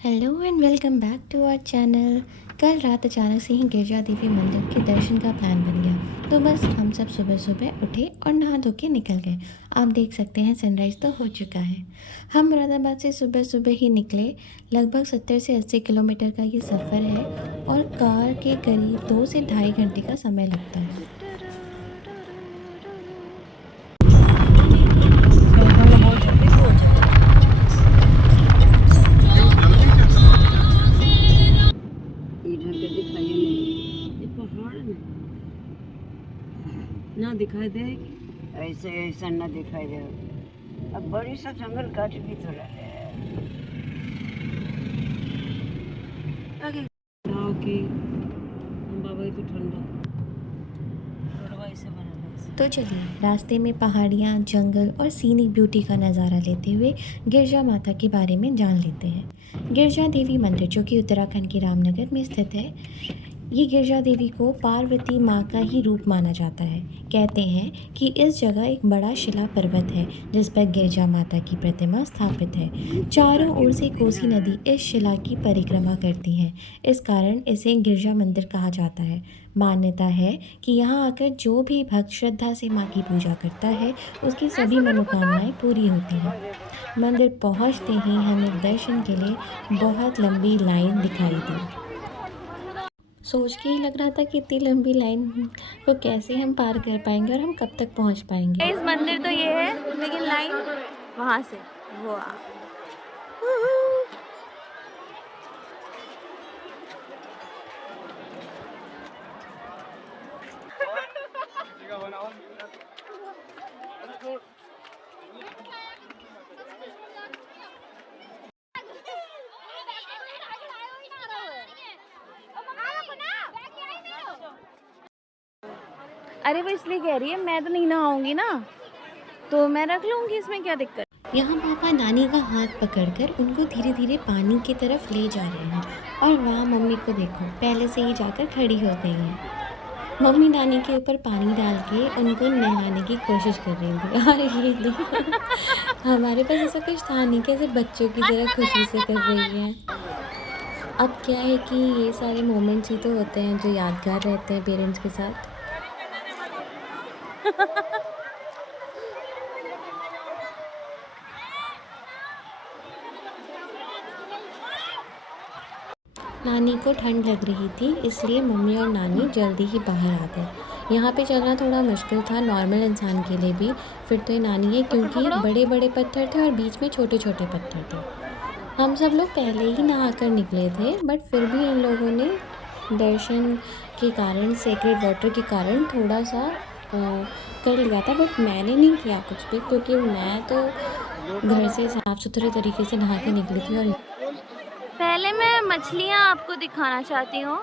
Hello and welcome back to our channel. कल रात अचानक से ही गिरजा देवी मंदिर के दर्शन का प्लान बन गया, तो बस हम सब सुबह सुबह उठे और नहा धो के निकल गए। आप देख सकते हैं सनराइज़ तो हो चुका है। हम मुरादाबाद से सुबह सुबह ही निकले। लगभग 70 से 80 किलोमीटर का ये सफ़र है और कार के करीब 2 से ढाई घंटे का समय लगता है। इधर के दिखाई नहीं, ये पहाड़ में ना दिखाई देगी, ऐसे ऐसा ना दिखाई दे। अब बड़ी सा जंगल काट भी तो रहे हैं आगे गाँव की। बाबा ये तो ठंडा रोडवा ऐसे बना है। तो चलिए रास्ते में पहाड़ियाँ, जंगल और सीनिक ब्यूटी का नज़ारा लेते हुए गिरजा माता के बारे में जान लेते हैं। गिरजा देवी मंदिर जो कि उत्तराखंड के रामनगर में स्थित है, ये गिरजा देवी को पार्वती माँ का ही रूप माना जाता है। कहते हैं कि इस जगह एक बड़ा शिला पर्वत है जिस पर गिरजा माता की प्रतिमा स्थापित है। चारों ओर से कोसी नदी इस शिला की परिक्रमा करती है, इस कारण इसे गिरजा मंदिर कहा जाता है। मान्यता है कि यहाँ आकर जो भी भक्त श्रद्धा से माँ की पूजा करता है उसकी सभी मनोकामनाएं पूरी होती हैं। मंदिर पहुँचते ही हमें दर्शन के लिए बहुत लंबी लाइन दिखाई दी। सोच के ही लग रहा था कि इतनी लंबी लाइन को कैसे हम पार कर पाएंगे और हम कब तक पहुंच पाएंगे। इस मंदिर तो ये है, लेकिन लाइन वहां से वो अरे वो इसलिए कह रही है, मैं तो नहीं नहाऊंगी ना, तो मैं रख लूंगी, इसमें क्या दिक्कत। यहाँ पापा नानी का हाथ पकड़कर उनको धीरे धीरे पानी की तरफ ले जा रहे हैं और वहाँ मम्मी को देखो पहले से ही जाकर खड़ी हो गई हैं। मम्मी नानी के ऊपर पानी डाल के उनको नहलाने की कोशिश कर रही थी और ये देखो हमारे पास ऐसा कुछ था नहीं, कैसे बच्चों की तरह खुशी से कर रही है। अब क्या है कि ये सारे मोमेंट्स ही तो होते हैं जो यादगार रहते हैं पेरेंट्स के साथ। नानी को ठंड लग रही थी, इसलिए मम्मी और नानी जल्दी ही बाहर आ गए। यहाँ पे चलना थोड़ा मुश्किल था नॉर्मल इंसान के लिए भी, फिर तो ये नानी है क्योंकि बड़े बड़े पत्थर थे और बीच में छोटे छोटे पत्थर थे। हम सब लोग पहले ही नहा कर निकले थे, बट फिर भी इन लोगों ने दर्शन के कारण, सेक्रेड वाटर के कारण थोड़ा सा कर लिया था, बट मैंने नहीं किया कुछ भी क्योंकि मैं तो घर से साफ़ सुथरे तरीके से नहा के निकली थी। और पहले मैं मछलियाँ आपको दिखाना चाहती हूँ।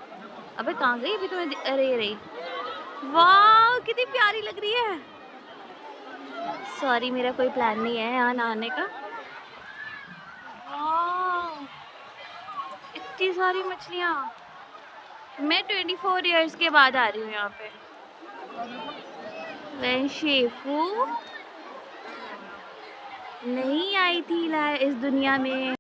अबे कहाँ गई अभी तुम्हें? अरे ये रही। वाह कितनी प्यारी लग रही है। सॉरी मेरा कोई प्लान नहीं है यहाँ नहाने का। वाह इतनी सारी मछलियाँ। मैं 24 इयर्स के बाद आ रही हूँ यहाँ पे। मैं शेफू नहीं आई थी इस दुनिया में।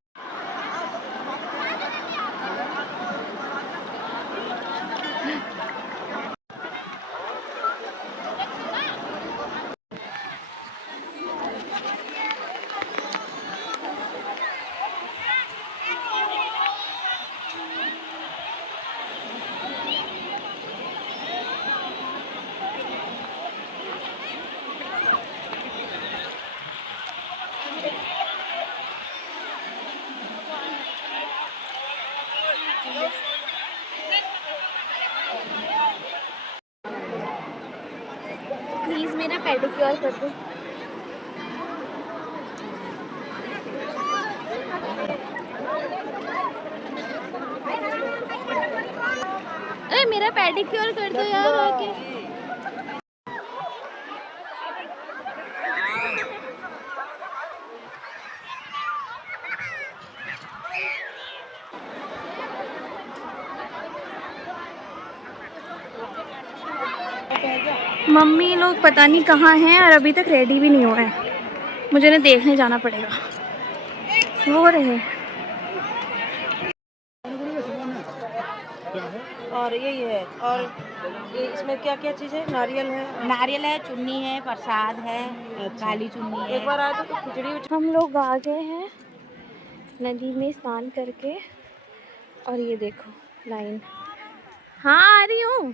प्लीज मेरा पेडिक्योर कर दो। अरे मेरा पेडिक्योर कर दो यार आके। मम्मी लोग पता नहीं कहाँ हैं और अभी तक रेडी भी नहीं हुए हैं। मुझे ना देखने जाना पड़ेगा। वो रहे और यही है। और ये इसमें क्या क्या चीज़ है? नारियल है, चुन्नी है, प्रसाद है, काली चुन्नी है। एक बार आए तो खिचड़ी हम लोग आ गए हैं नदी में स्नान करके और ये देखो लाइन। हाँ आ रही हूँ,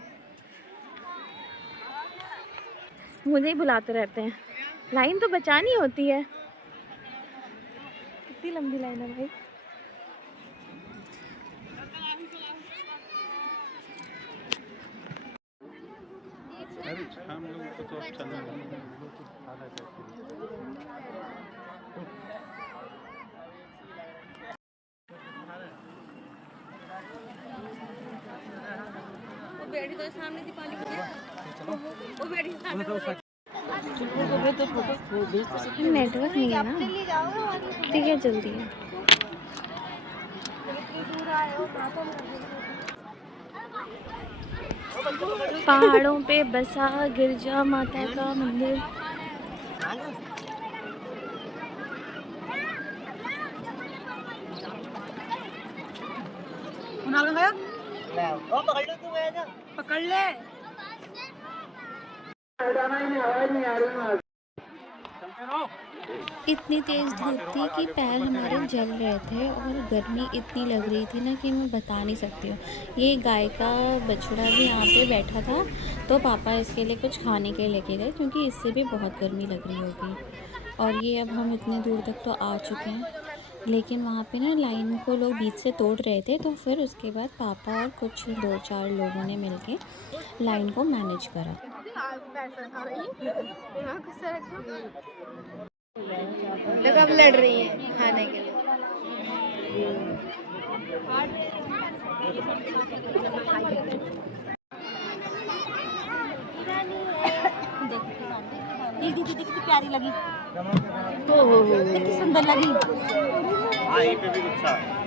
मुझे ही बुलाते रहते हैं। लाइन तो बचानी होती है। कितनी लंबी लाइन है भाई। हम लोगों को तो अच्छा नहीं लगा। नेटवर्क नहीं है ना, ठीक है जल्दी है। पहाड़ों पे बसा गिरजा माता का मंदिर। पकड़ ले। इतनी तेज़ धूप थी कि पैर हमारे जल रहे थे और गर्मी इतनी लग रही थी ना कि मैं बता नहीं सकती हूँ। ये गाय का बछड़ा भी यहाँ पे बैठा था, तो पापा इसके लिए कुछ खाने के लेके गए क्योंकि इससे भी बहुत गर्मी लग रही होगी। और ये अब हम इतने दूर तक तो आ चुके हैं, लेकिन वहाँ पे ना लाइन को लोग बीच से तोड़ रहे थे, तो फिर उसके बाद पापा और कुछ 2-4 लोगों ने मिलके लाइन को मैनेज करा। तो कब लड़ रही है खाने के लिए? दीदी कितनी प्यारी लगी, कितनी सुंदर लगी। हाँ यहीं पे भी अच्छा है।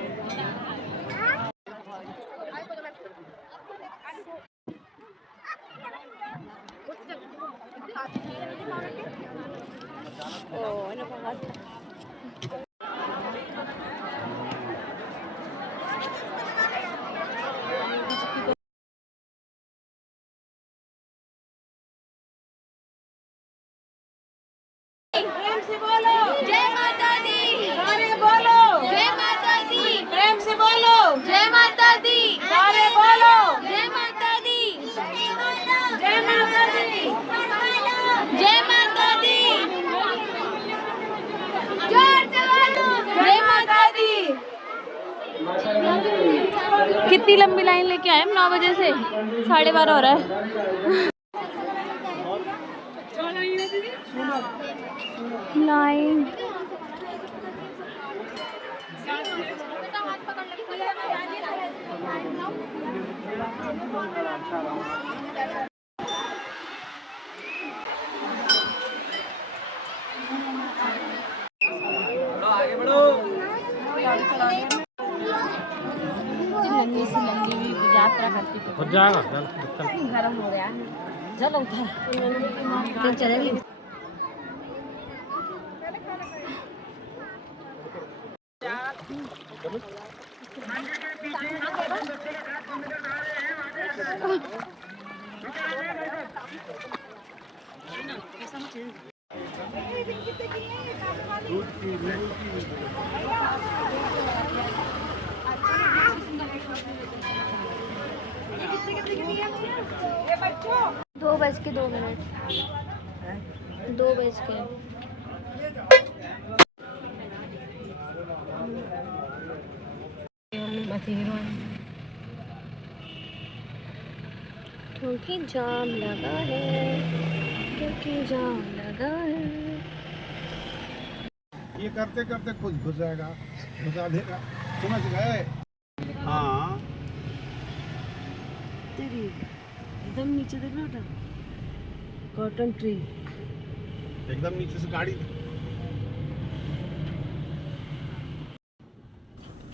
प्रेम से बोलो जय माता दी। सारे बोलो जय माता दी। प्रेम से बोलो जय माता दी। सारे बोलो जय माता दी। जय माता दी। जय माता दी। जय माता दी। कितनी लंबी लाइन लेके आए हम 9 बजे से, 12:30 हो रहा है। लाइन यात्रा करती थी। हो जाएगा चल। गरम हो गया, चलो उधर चलेगी। दो बज के 2 मिनट, 2 बज के। क्योंकि जाम लगा है, क्योंकि जाम लगा है। ये करते करते कुछ घुस जाएगा, घुसा देगा, समझ गए? हाँ तेरी एकदम नीचे देखना बेटा, कॉटन ट्री एकदम नीचे से गाड़ी।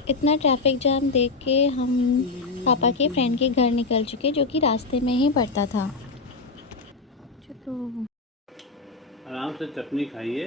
इतना ट्रैफिक जाम देख के हम पापा के फ्रेंड के घर निकल चुके, जो कि रास्ते में ही पड़ता था। तो आराम से चटनी खाइए।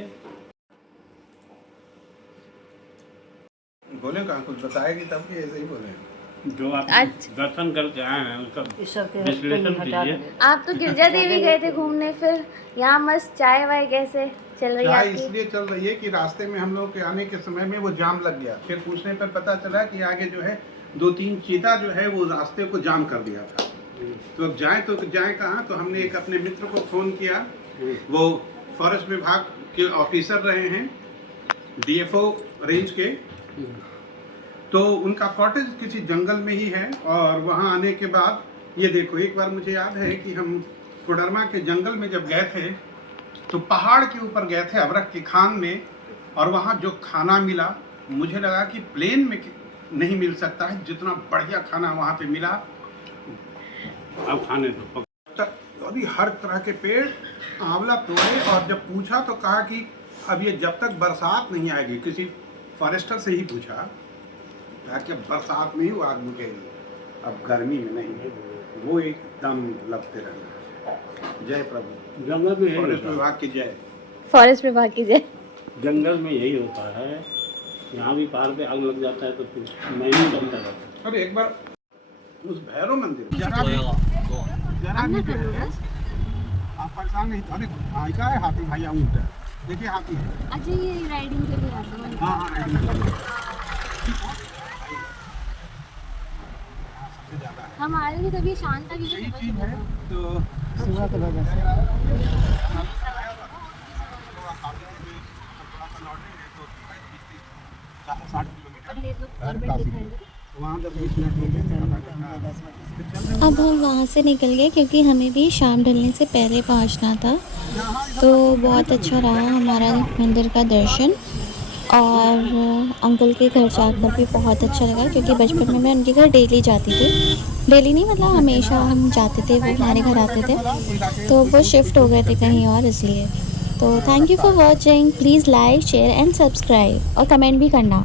बोले कहाँ कुछ बताएगी तब कि ऐसे ही बोले। जो आप अच्छा। दर्शन करके आए हैं उसका इस सब के विश्लेषण हटा कीजिए। दो। आप तो गिरजा देवी गए थे घूमने, फिर यहाँ मस्त चाय वाय कैसे चल रही है चाय आपकी? इसलिए चल रही है कि रास्ते में हम लोग के आने के समय में वो जाम लग गया। फिर पूछने पर पता चला कि आगे जो है 2-3 चीता जो है वो रास्ते को जाम कर दिया था। तो अब जाएं कहाँ? तो हमने एक अपने मित्र को फ़ोन किया, वो फॉरेस्ट विभाग के ऑफिसर रहे हैं, DFO रेंज के। तो उनका कॉटेज किसी जंगल में ही है और वहाँ आने के बाद ये देखो, एक बार मुझे याद है कि हम कोडरमा के जंगल में जब गए थे तो पहाड़ के ऊपर गए थे अबरख की खान में, और वहाँ जो खाना मिला मुझे लगा कि प्लेन में नहीं मिल सकता है जितना बढ़िया खाना वहाँ पे मिला। अब खाने दो। अभी हर तरह के पेड़ आंवला तोड़े, और जब पूछा तो कहा कि अब ये जब तक बरसात नहीं आएगी, किसी फॉरेस्टर से ही पूछा कहा कि अब बरसात में ही वो आग बुझेगी, अब गर्मी में नहीं, वो एकदम लगते रहना। जय प्रभु, जंगल में यही फॉरेस्ट होता विभाग की जय। फॉरेस्ट विभाग की जय। है। जंगल में यही होता है। यहाँ भी पहाड़ पे आग लग जाता है तो फिर मैं ही चलता रहता है। अरे एक बार उस भैरव मंदिर जरा भी जो है आप परेशान नहीं। अरे भाई का है हाथी, भैया ऊँट है, देखिए हाथी है। अच्छा, ये राइडिंग के लिए आता है। हाँ हाँ राइडिंग के लिए। सबसे ज़्यादा है हम आ रहे थे तभी शांत था, यही चीज़ है। तो सुबह के वजह से अब हम वहाँ से निकल गए क्योंकि हमें भी शाम ढलने से पहले पहुँचना था। तो बहुत अच्छा रहा हमारा मंदिर का दर्शन, और अंकल के घर जाकर भी बहुत अच्छा लगा क्योंकि बचपन में मैं उनके घर डेली जाती थी। डेली नहीं मतलब हमेशा हम जाते थे, वो हमारे घर आते थे। तो वो शिफ्ट हो गए थे कहीं और, इसलिए। तो thank you for watching. Please like, share and subscribe, और कमेंट भी करना।